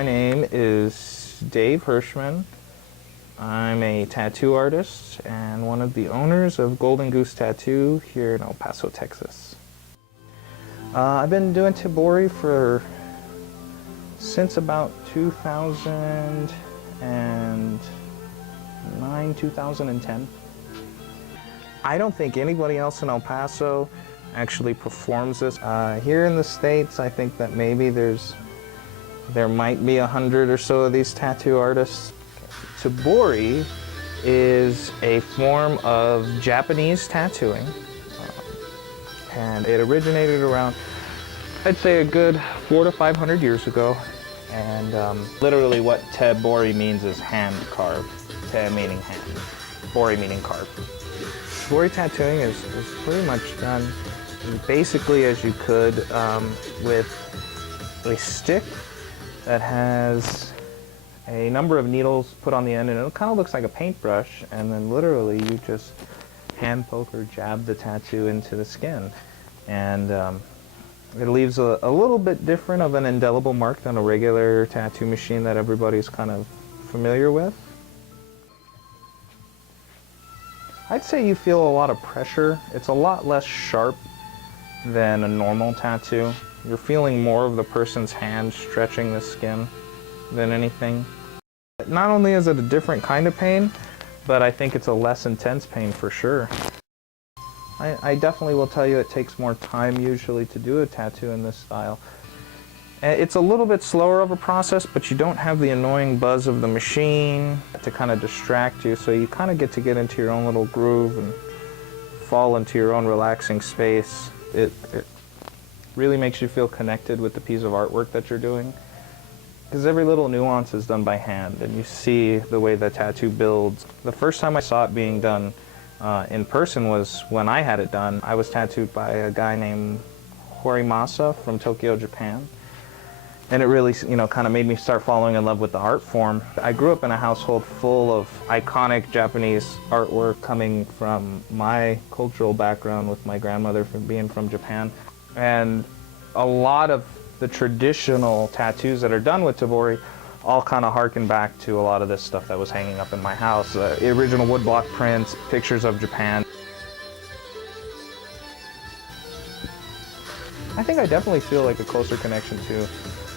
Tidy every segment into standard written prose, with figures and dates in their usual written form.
My name is Dave Hershman. I'm a tattoo artist and one of the owners of Golden Goose Tattoo here in El Paso, Texas. I've been doing tebori since about 2009, 2010. I don't think anybody else in El Paso actually performs this. Here in the States, I think that maybe there might be 100 or so of these tattoo artists. Tebori is a form of Japanese tattooing, and it originated around, I'd say, a good 400 to 500 years ago. And literally what tebori means is hand carved. Te meaning hand, bori meaning carved. Tebori tattooing is pretty much done basically as you could with a stick that has a number of needles put on the end, and it kind of looks like a paintbrush, and then literally you just hand poke or jab the tattoo into the skin. And it leaves a little bit different of an indelible mark than a regular tattoo machine that everybody's kind of familiar with. I'd say you feel a lot of pressure. It's a lot less sharp than a normal tattoo. You're feeling more of the person's hand stretching the skin than anything. Not only is it a different kind of pain, but I think it's a less intense pain for sure. I definitely will tell you it takes more time usually to do a tattoo in this style. It's a little bit slower of a process, but you don't have the annoying buzz of the machine to kind of distract you, so you kind of get into your own little groove and fall into your own relaxing space. It really makes you feel connected with the piece of artwork that you're doing, because every little nuance is done by hand, and you see the way the tattoo builds. The first time I saw it being done in person was when I had it done. I was tattooed by a guy named Hershman from Tokyo, Japan. And it really, kind of made me start falling in love with the art form. I grew up in a household full of iconic Japanese artwork coming from my cultural background with my grandmother being from Japan. And a lot of the traditional tattoos that are done with tebori all kind of harken back to a lot of this stuff that was hanging up in my house. Original woodblock prints, pictures of Japan. I think I definitely feel like a closer connection to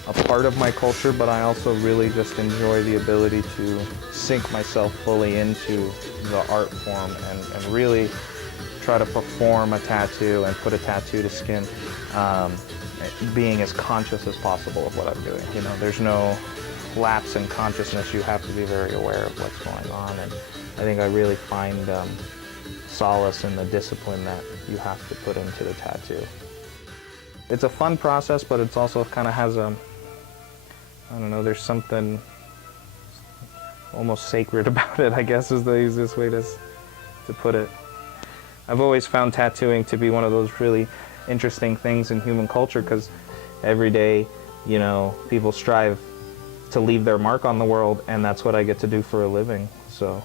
a part of my culture, but I also really just enjoy the ability to sink myself fully into the art form and really try to perform a tattoo and put a tattoo to skin, being as conscious as possible of what I'm doing. There's no lapse in consciousness. You have to be very aware of what's going on, and I think I really find solace in the discipline that you have to put into the tattoo. It's a fun process, but it's also kind of has I don't know, there's something almost sacred about it, I guess is the easiest way to put it. I've always found tattooing to be one of those really interesting things in human culture, because every day, people strive to leave their mark on the world, and that's what I get to do for a living. So